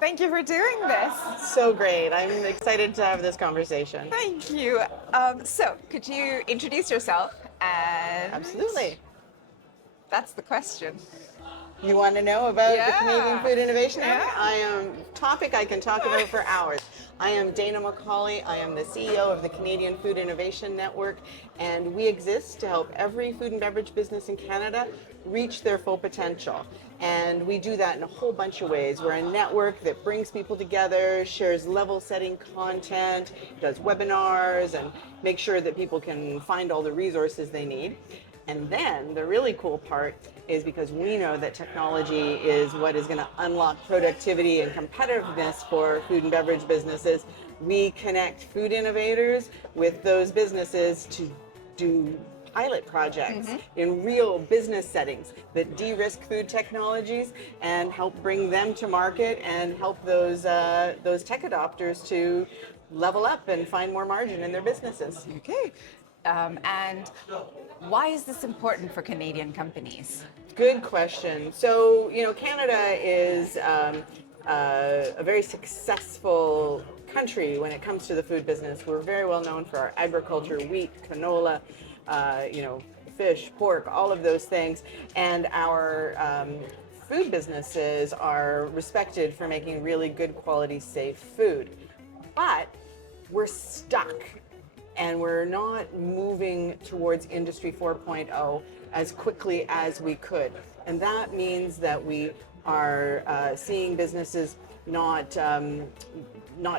Thank you for doing this. So great. I'm excited to have this conversation. Thank you. So, could you introduce yourself? And Absolutely. that's the question. You want to know about the Canadian Yeah. Food Innovation Network? Yeah. I am topic I can talk about for hours. I am Dana McCauley. I am the CEO of the Canadian Food Innovation Network, and we exist to help every food and beverage business in Canada reach their full potential. And we do that in a whole bunch of ways. We're a network that brings people together, shares level-setting content, does webinars, and makes sure that people can find all the resources they need. And then the really cool part is because we know that technology is what is going to unlock productivity and competitiveness for food and beverage businesses. We connect food innovators with those businesses to do pilot projects in real business settings that de-risk food technologies and help bring them to market and help those tech adopters to level up and find more margin in their businesses. Okay. And why is this important for Canadian companies? Good question. So, Canada is a very successful country when it comes to the food business. We're very well known for our agriculture, wheat, canola, fish, pork, all of those things. And our food businesses are respected for making really good quality, safe food. But we're stuck and we're not moving towards Industry 4.0 as quickly as we could. And that means that we are seeing businesses not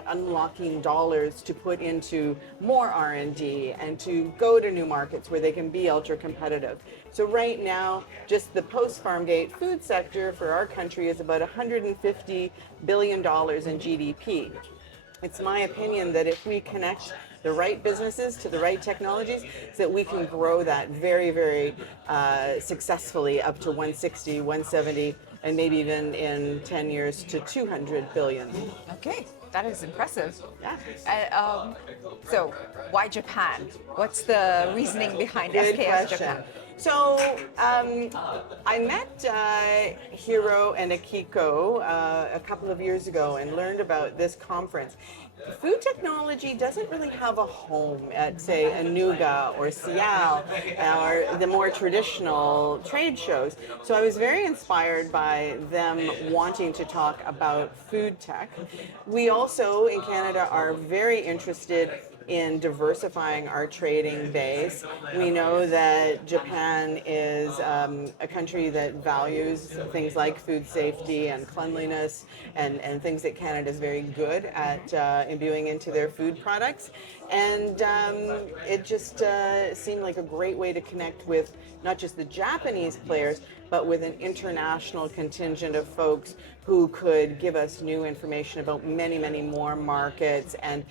unlocking dollars to put into more R&D and to go to new markets where they can be ultra competitive. So right now, just the post-farm gate food sector for our country is about $150 billion in GDP. It's my opinion that if we connect the right businesses to the right technologies, so that we can grow that very, very successfully up to 160, 170, and maybe even in 10 years to 200 billion. Okay, that is impressive. Yeah. So, why Japan? What's the reasoning behind Good SKS question. Japan? So I met Hiro and Akiko a couple of years ago and learned about this conference. Food technology doesn't really have a home at, say, Anuga or Seattle or the more traditional trade shows. So I was very inspired by them wanting to talk about food tech. We also in Canada are very interested in diversifying our trading base. We know that Japan is a country that values things like food safety and cleanliness and things that Canada is very good at imbuing into their food products. And it just seemed like a great way to connect with not just the Japanese players, but with an international contingent of folks who could give us new information about many, many more markets and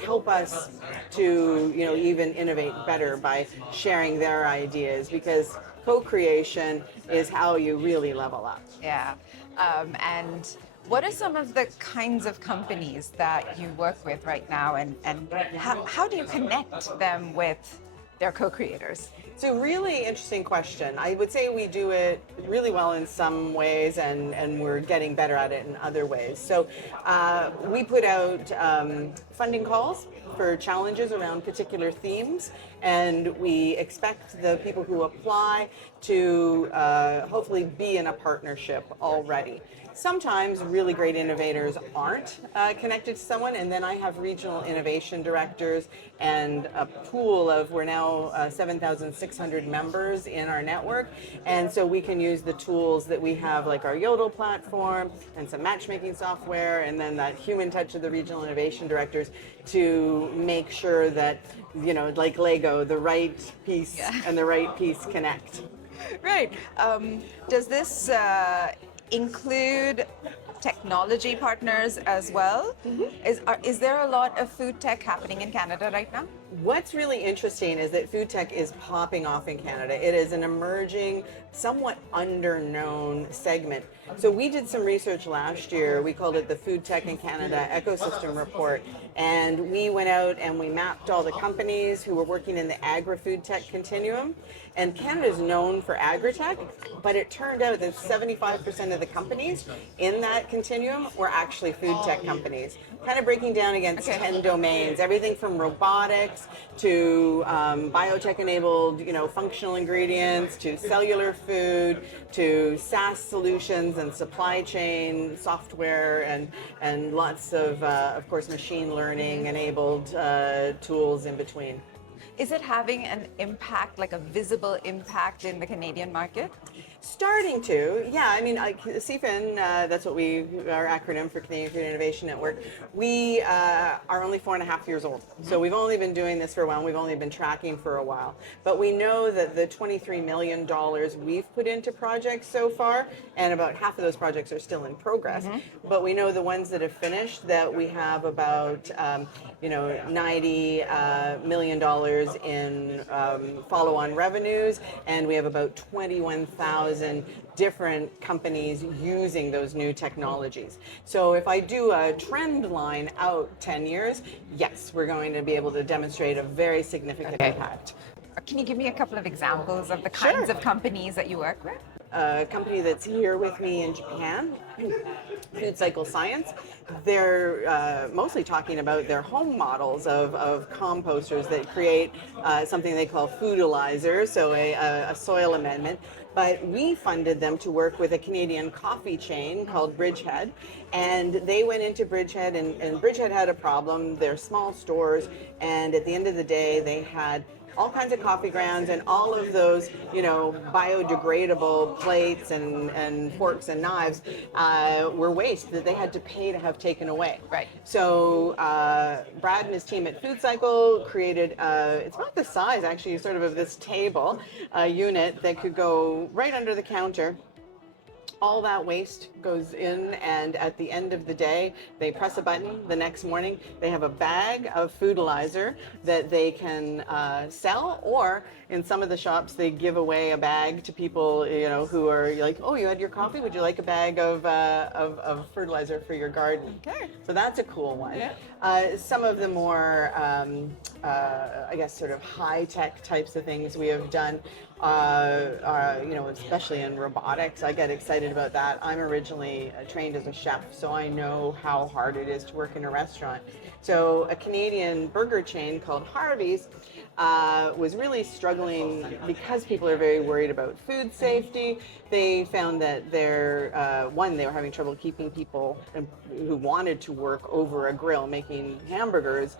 help us to even innovate better by sharing their ideas, because co-creation is how you really level up. Yeah. And what are some of the kinds of companies that you work with right now, and how do you connect them with their co-creators? It's a really interesting question. I would say we do it really well in some ways, and we're getting better at it in other ways. So we put out funding calls for challenges around particular themes, and we expect the people who apply to hopefully be in a partnership already. Sometimes really great innovators aren't connected to someone, and then I have regional innovation directors and a pool of, we're now 7,600 members in our network, and so we can use the tools that we have, like our Yodel platform and some matchmaking software, and then that human touch of the regional innovation directors to make sure that, like Lego, the right piece and the right piece connect. Right. Does this include technology partners as well? Is there a lot of food tech happening in Canada right now? What's really interesting is that food tech is popping off in Canada. It is an emerging, somewhat underknown segment. So we did some research last year. We called it the Food Tech in Canada Ecosystem Report. And we went out and we mapped all the companies who were working in the agri-food tech continuum. And Canada is known for agri-tech, but it turned out that 75% of the companies in that continuum were actually food tech companies, kind of breaking down against 10 domains, everything from robotics to biotech-enabled, functional ingredients, to cellular food, to SaaS solutions and supply chain software, and lots of course, machine learning-enabled tools in between. Is it having an impact, like a visible impact in the Canadian market? Starting to, yeah. I mean, CFIN, that's what our acronym for Canadian Food Innovation Network. We are only 4.5 years old. So we've only been doing this for a while. We've only been tracking for a while. But we know that the $23 million we've put into projects so far, and about half of those projects are still in progress. But we know the ones that have finished, that we have about $90 million in follow-on revenues, and we have about 21,000 different companies using those new technologies. So if I do a trend line out 10 years, yes, we're going to be able to demonstrate a very significant impact. Can you give me a couple of examples of the kinds of companies that you work with? A company that's here with me in Japan, Food Cycle Science, they're mostly talking about their home models of composters that create something they call foodalizer, so a soil amendment. But we funded them to work with a Canadian coffee chain called Bridgehead, and they went into Bridgehead, and Bridgehead had a problem. They're small stores, and at the end of the day, they had all kinds of coffee grounds, and all of those, biodegradable plates and forks and knives were waste that they had to pay to have taken away. Right. So Brad and his team at Food Cycle created, it's about the size actually sort of this table, a unit that could go right under the counter. All that waste goes in, and at the end of the day, they press a button. The next morning, they have a bag of foodalizer that they can sell, or in some of the shops, they give away a bag to people, who are like, "Oh, you had your coffee? Would you like a bag of fertilizer for your garden?" Okay. So that's a cool one. Yeah. Some of the more, I guess, sort of high-tech types of things we have done. Especially in robotics, I get excited about that. I'm originally trained as a chef, so I know how hard it is to work in a restaurant. So a Canadian burger chain called Harvey's was really struggling because people are very worried about food safety. They found that they were having trouble keeping people who wanted to work over a grill making hamburgers.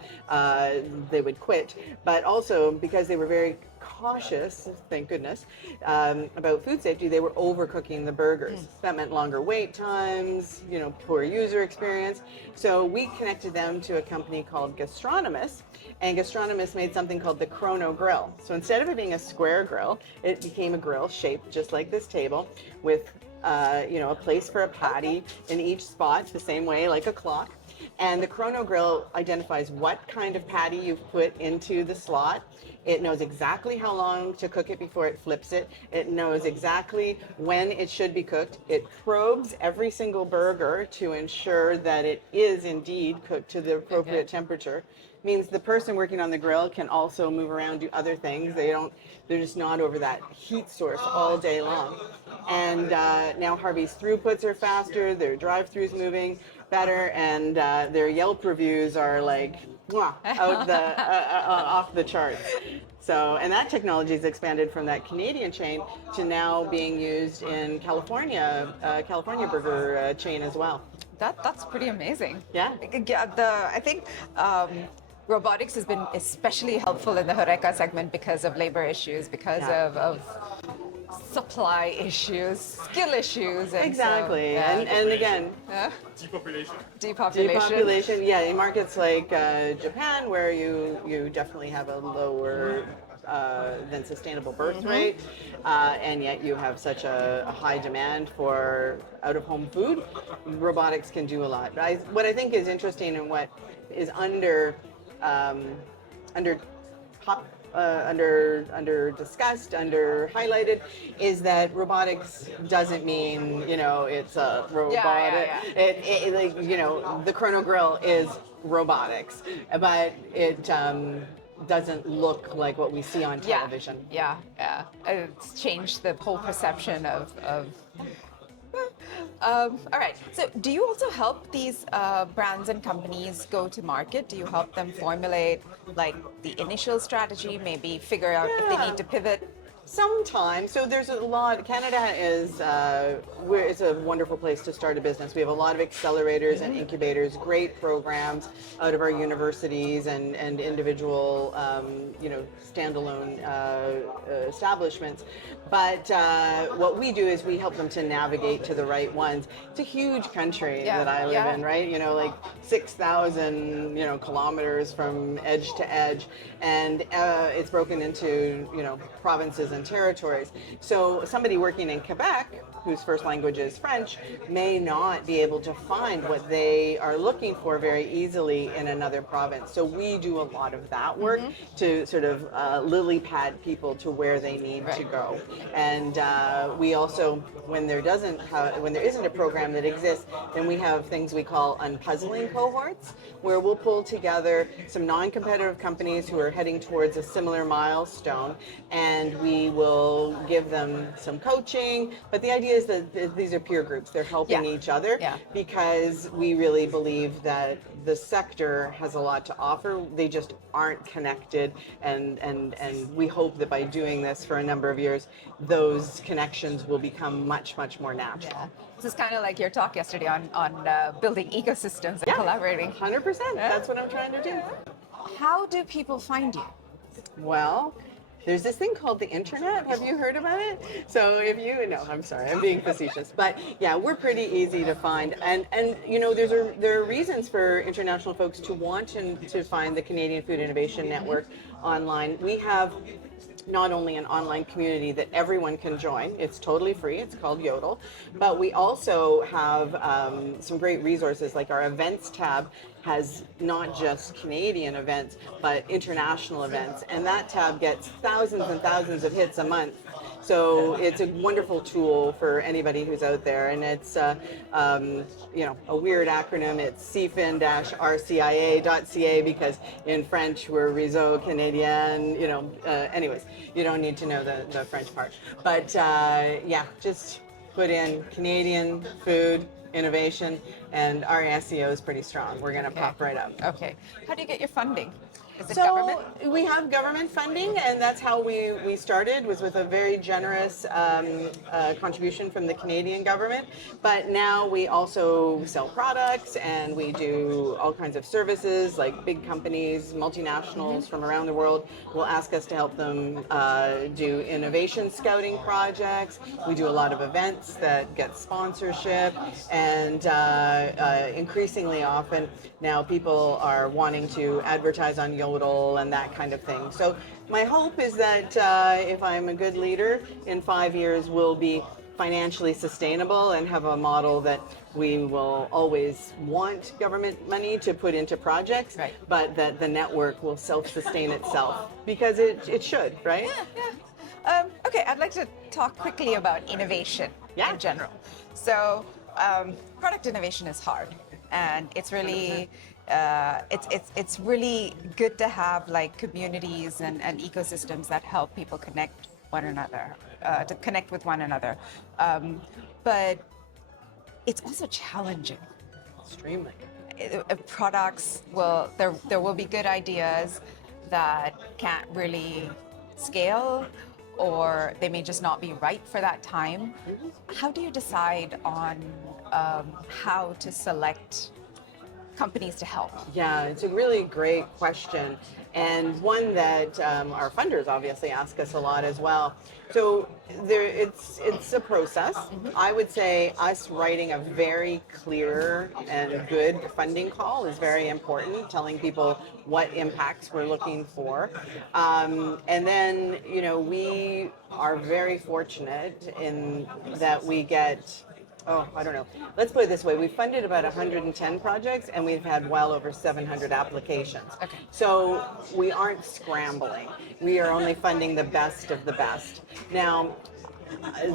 They would quit, but also because they were very cautious, thank goodness, about food safety, they were overcooking the burgers. That meant longer wait times, poor user experience. So we connected them to a company called Gastronomus, and Gastronomus made something called the Chrono Grill. So instead of it being a square grill, it became a grill shaped just like this table with a place for a patty in each spot, the same way like a clock. And the Chrono Grill identifies what kind of patty you've put into the slot. It knows exactly how long to cook it before it flips it. It knows exactly when it should be cooked. It probes every single burger to ensure that it is indeed cooked to the appropriate temperature. Means the person working on the grill can also move around, do other things. They're just not over that heat source all day long. And now Harvey's throughputs are faster, their drive-throughs moving better, and their Yelp reviews are like off the charts. So, and that technology has expanded from that Canadian chain to now being used in California burger chain as well. That's pretty amazing. Yeah. I think robotics has been especially helpful in the Horeca segment because of labor issues, because of supply issues, skill issues. And exactly. So, and again, Depopulation. Yeah, in markets like Japan, where you definitely have a lower than sustainable birth rate, and yet you have such a high demand for out-of-home food, robotics can do a lot. But what I think is interesting and what is under under discussed, under highlighted, is that robotics doesn't mean it's a robot. Like the Chrono Grill is robotics, but it doesn't look like what we see on television. Yeah. It's changed the whole perception of. All right. So, do you also help these brands and companies go to market? Do you help them formulate like the initial strategy, maybe figure out if they need to pivot? Sometimes. So there's a lot. Canada it's a wonderful place to start a business. We have a lot of accelerators and incubators, great programs out of our universities and individual, standalone establishments. But what we do is we help them to navigate to the right ones. It's a huge country that I live in, right? Like 6,000, kilometers from edge to edge, and it's broken into, provinces and territories. So somebody working in Quebec, whose first language is French, may not be able to find what they are looking for very easily in another province. So we do a lot of that work to sort of lily pad people to where they need to go. And we also, when there isn't a program that exists, then we have things we call unpuzzling cohorts, where we'll pull together some non-competitive companies who are heading towards a similar milestone, and we will give them some coaching. But the idea is that these are peer groups. They're helping each other because we really believe that the sector has a lot to offer. They just aren't connected, and we hope that by doing this for a number of years, those connections will become much, much more natural. Yeah. This is kind of like your talk yesterday on building ecosystems and collaborating. 100%. That's what I'm trying to do. How do people find you? Well, there's this thing called the internet. Have you heard about it? So I'm sorry, I'm being facetious. But yeah, we're pretty easy to find. And there are reasons for international folks to want to find the Canadian Food Innovation Network online. We have not only an online community that everyone can join, it's totally free, it's called Yodel, but we also have some great resources, like our events tab has not just Canadian events, but international events, and that tab gets thousands and thousands of hits a month. So it's a wonderful tool for anybody who's out there, and it's a weird acronym. It's CFIN-RCIA.ca, because in French we're Réseau Canadien. Anyways, you don't need to know the French part, but just put in Canadian food innovation, and our SEO is pretty strong. We're going to pop right up. Okay. How do you get your funding? Is it So government? we have government funding, and that's how we started, was with a very generous contribution from the Canadian government. But now we also sell products, and we do all kinds of services, like big companies, multinationals from around the world will ask us to help them do innovation scouting projects. We do a lot of events that get sponsorship, and increasingly often now people are wanting to advertise on Yodel and that kind of thing. So my hope is that if I'm a good leader, in 5 years we'll be financially sustainable and have a model that we will always want government money to put into projects, but that the network will self-sustain itself, because it should, right? Yeah. Okay, I'd like to talk quickly about innovation in general. So product innovation is hard, and it's really it's really good to have like communities and ecosystems that help people connect with one another. But it's also challenging. Extremely. Products there will be good ideas that can't really scale, or they may just not be right for that time. How do you decide on how to select companies to help? Yeah, it's a really great question, and one that our funders obviously ask us a lot as well. So it's a process. I would say us writing a very clear and good funding call is very important, telling people what impacts we're looking for. And then, we are very fortunate in that we get Oh, I don't know. Let's put it this way. We funded about 110 projects and we've had well over 700 applications. Okay. So we aren't scrambling. We are only funding the best of the best. Now,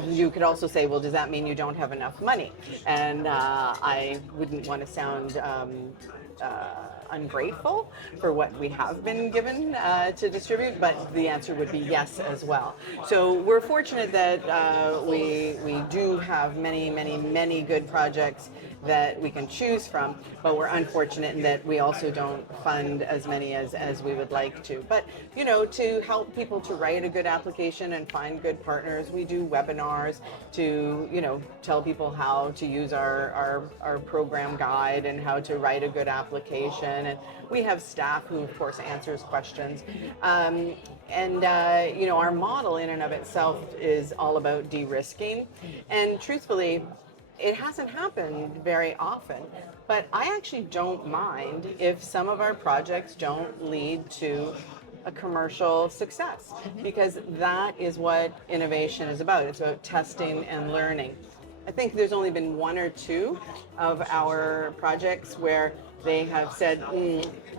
you could also say, well, does that mean you don't have enough money? And I wouldn't want to sound ungrateful for what we have been given to distribute, but the answer would be yes as well. So we're fortunate that we do have many good projects that we can choose from, but we're unfortunate in that we also don't fund as many as we would like to. But, you know, to help people to write a good application and find good partners, we do webinars to, you know, tell people how to use our program guide and how to write a good application. And we have staff who, of course, answers questions. You know, our model in and of itself is all about de-risking. And truthfully, it hasn't happened very often, but I actually don't mind if some of our projects don't lead to a commercial success, because that is what innovation is about. It's about testing and learning. I think there's only been one or two of our projects where they have said,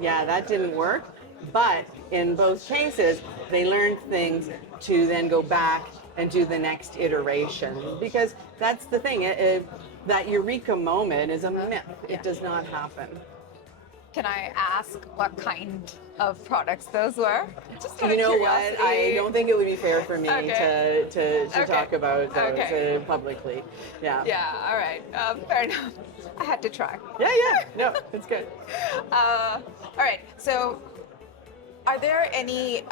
yeah, that didn't work. But in both cases, they learned things to then go back and do the next iteration. Because that's the thing, that eureka moment is a myth. It does not happen. Can I ask what kind of products those were? Just out You of know what? curiosity. I don't think it would be fair for me Okay. to Okay. talk about those Okay. publicly. Yeah. Yeah, all right. Fair enough. I had to try. Yeah. No, it's good. All right. So, are there any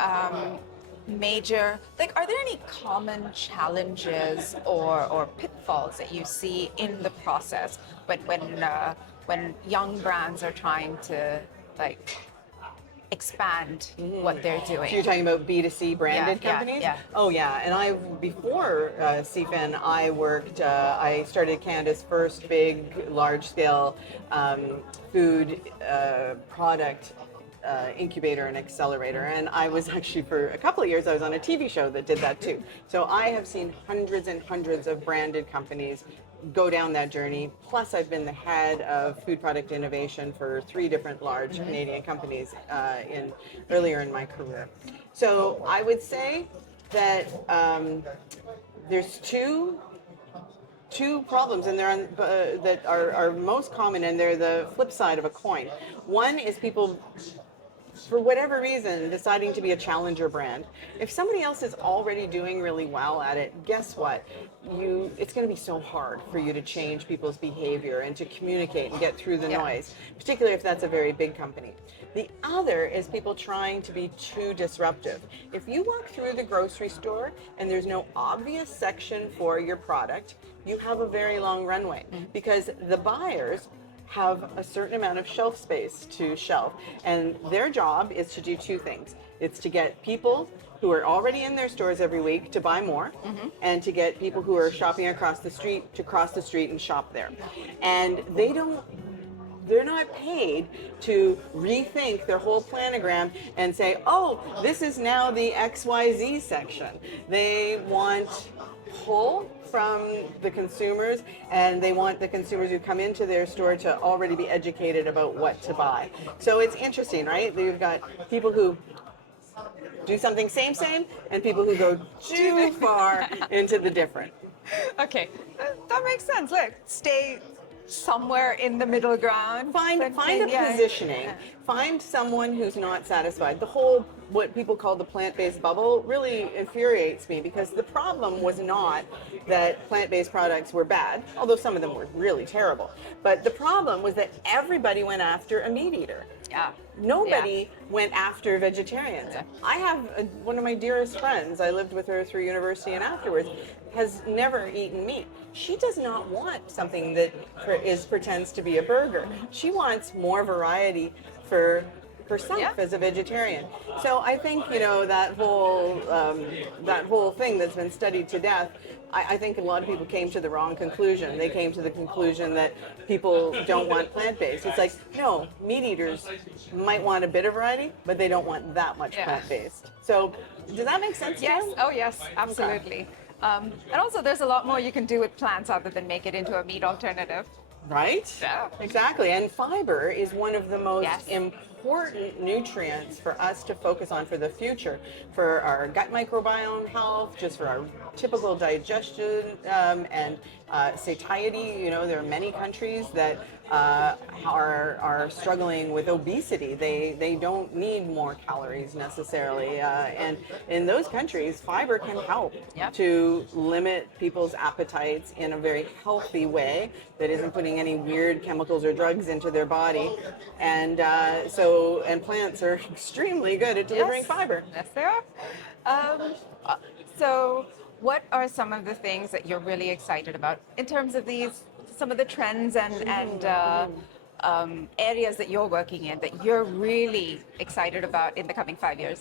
are there any common challenges or pitfalls that you see in the process when young brands are trying to like expand what they're doing? So you're talking about B2C branded Yeah, companies? yeah. Oh yeah, and before CFIN, I started Canada's first big, large-scale food product incubator and accelerator, and I was actually, for a couple of years, I was on a TV show that did that too. So I have seen hundreds and hundreds of branded companies go down that journey. Plus, I've been the head of food product innovation for 3 different large Canadian companies earlier in my career. So I would say that there's two problems, and that are most common, and they're the flip side of a coin. One is people, for whatever reason, deciding to be a challenger brand. If somebody else is already doing really well at it, guess what? It's going to be so hard for you to change people's behavior and to communicate and get through the noise, particularly if that's a very big company. The other is people trying to be too disruptive. If you walk through the grocery store and there's no obvious section for your product, you have a very long runway, because the buyers have a certain amount of shelf space to shelf, and their job is to do 2 things. It's to get people who are already in their stores every week to buy more, and to get people who are shopping across the street to cross the street and shop there. And they're not paid to rethink their whole planogram and say, oh, this is now the XYZ section. They want pull from the consumers, and they want the consumers who come into their store to already be educated about what to buy. So it's interesting, right? You've got people who do something same, and people who go too far into the different. Okay, that makes sense. Look, stay somewhere in the middle ground. Find a positioning. Find someone who's not satisfied. The whole, what people call the plant-based bubble, really infuriates me, because the problem was not that plant-based products were bad, although some of them were really terrible. But the problem was that everybody went after a meat eater. Yeah. Nobody went after vegetarians. I have one of my dearest friends, I lived with her through university and afterwards, has never eaten meat. She does not want something that pretends to be a burger. She wants more variety for herself as a vegetarian. So I think, you know, that whole thing that's been studied to death, I think a lot of people came to the wrong conclusion. They came to the conclusion that people don't want plant-based. It's like, no, meat eaters might want a bit of variety, but they don't want that much plant-based. So does that make sense to you? Yes. Oh, yes. Absolutely. And also, there's a lot more you can do with plants other than make it into a meat alternative. Right? Yeah. Exactly. And fiber is one of the most Yes. important nutrients for us to focus on for the future, for our gut microbiome health, just for our typical digestion and satiety. You know, there are many countries that are struggling with obesity. They don't need more calories necessarily. And in those countries, fiber can help Yep. to limit people's appetites in a very healthy way that isn't putting any weird chemicals or drugs into their body. And and plants are extremely good at delivering fiber. Yes, they are. So, what are some of the things that you're really excited about in terms of some of the trends and areas that you're working in that you're really excited about in the coming 5 years?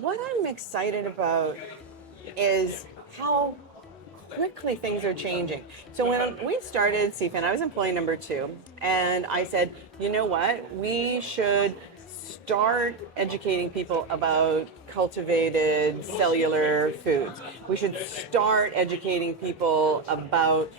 What I'm excited about is how quickly things are changing. So when we started CFIN, I was employee number 2, and I said, you know what, we should start educating people about cultivated cellular foods. We should start educating people about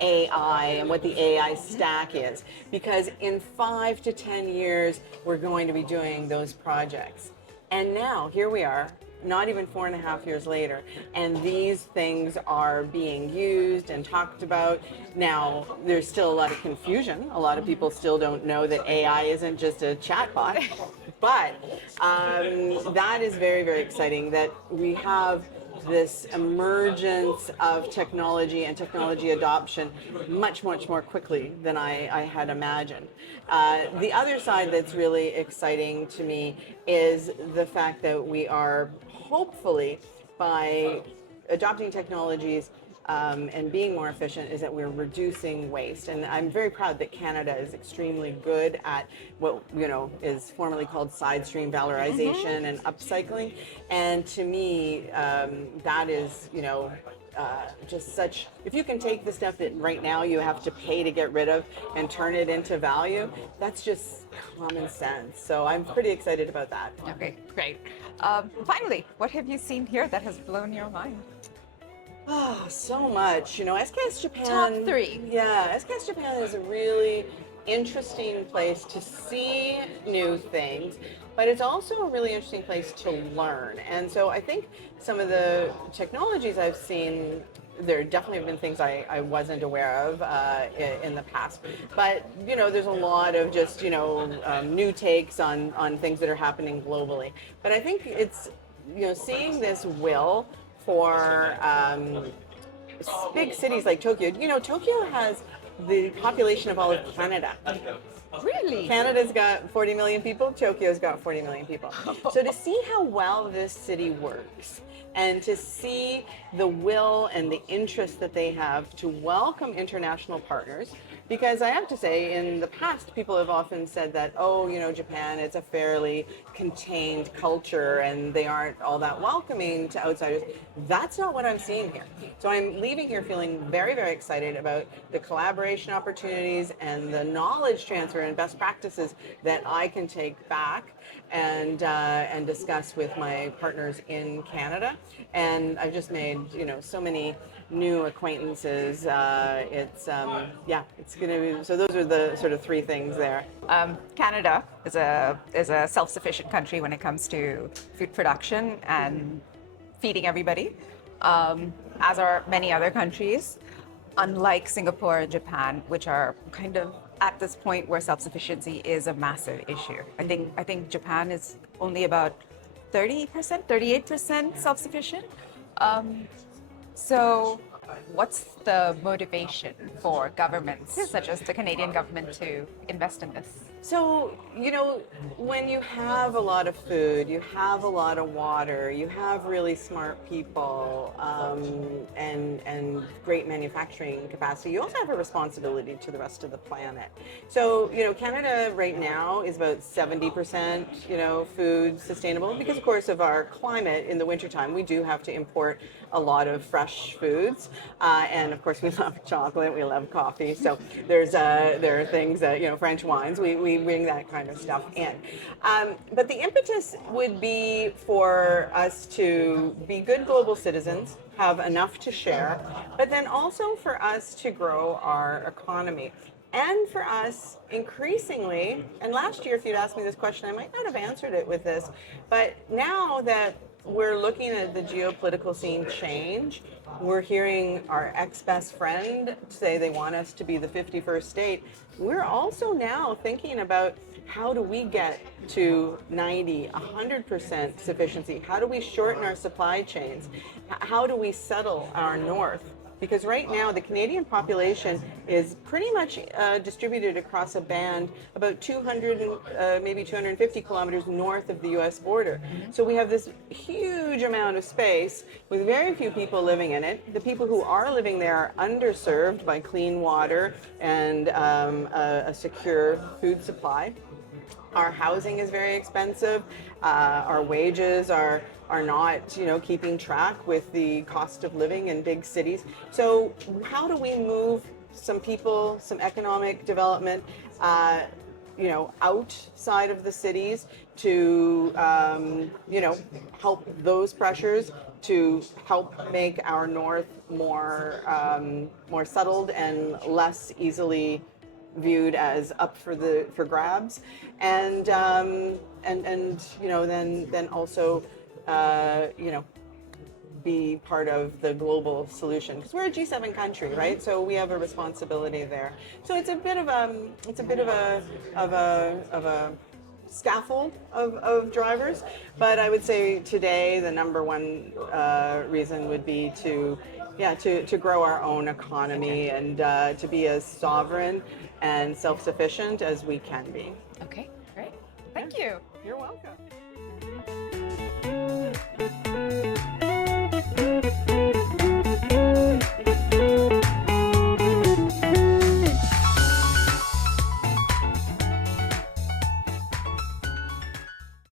AI and what the AI stack is, because in 5 to 10 years, we're going to be doing those projects. And now, here we are, not even 4.5 years later, and these things are being used and talked about. Now, there's still a lot of confusion. A lot of people still don't know that AI isn't just a chatbot, but that is very, very exciting that we have this emergence of technology and technology adoption much, much more quickly than I had imagined. The other side that's really exciting to me is the fact that we are hopefully, by adopting technologies and being more efficient, is that we're reducing waste. And I'm very proud that Canada is extremely good at what is formerly called side stream valorization and upcycling. And to me, that is just such. If you can take the stuff that right now you have to pay to get rid of and turn it into value, that's just common sense. So I'm pretty excited about that. Okay, great. Finally, what have you seen here that has blown your mind? Oh, so much. SKS Japan. Top 3. Yeah, SKS Japan is a really interesting place to see new things, but it's also a really interesting place to learn. And so I think some of the technologies I've seen, there definitely have been things I wasn't aware of in the past. But, there's a lot of just, new takes on things that are happening globally. But I think it's, seeing this will for big cities like Tokyo. Tokyo has the population of all of Canada. Really? Canada's got 40 million people, Tokyo's got 40 million people. So to see how well this city works, and to see the will and the interest that they have to welcome international partners, because I have to say, in the past, people have often said that, Japan, it's a fairly contained culture and they aren't all that welcoming to outsiders. That's not what I'm seeing here. So I'm leaving here feeling very, very excited about the collaboration opportunities and the knowledge transfer and best practices that I can take back and discuss with my partners in Canada. And I've just made so many new acquaintances. It's going to be. So those are the sort of 3 things there. Canada is a self-sufficient country when it comes to food production and feeding everybody, as are many other countries. Unlike Singapore and Japan, which are kind of at this point where self-sufficiency is a massive issue. I think Japan is only about 30%, 38% self-sufficient. So what's the motivation for governments, such as the Canadian government, to invest in this? So, when you have a lot of food, you have a lot of water, you have really smart people, and great manufacturing capacity, you also have a responsibility to the rest of the planet. So, Canada right now is about 70%, food sustainable, because of course of our climate. In the wintertime, we do have to import a lot of fresh foods, and of course we love chocolate, we love coffee, so there are things that, French wines, we bring that kind of stuff in. But the impetus would be for us to be good global citizens, have enough to share, but then also for us to grow our economy. And for us, increasingly, and last year, if you'd asked me this question, I might not have answered it with this, but now that we're looking at the geopolitical scene change, we're hearing our ex-best friend say they want us to be the 51st state. We're also now thinking about how do we get to 90, 100% sufficiency? How do we shorten our supply chains? How do we settle our north? Because right now the Canadian population is pretty much distributed across a band about 200 maybe 250 kilometers north of the US border. So we have this huge amount of space with very few people living in it. The people who are living there are underserved by clean water and a secure food supply. Our housing is very expensive. Our wages are not, keeping track with the cost of living in big cities. So how do we move some people, some economic development, outside of the cities to, help those pressures, to help make our north more settled and less easily viewed as up for grabs, and then also be part of the global solution, because we're a G7 country, right? So we have a responsibility there. So it's a bit of a scaffold of drivers, but I would say today the number one reason would be to grow our own economy and to be as sovereign and self-sufficient as we can be. Okay, great. Thank you. You're welcome.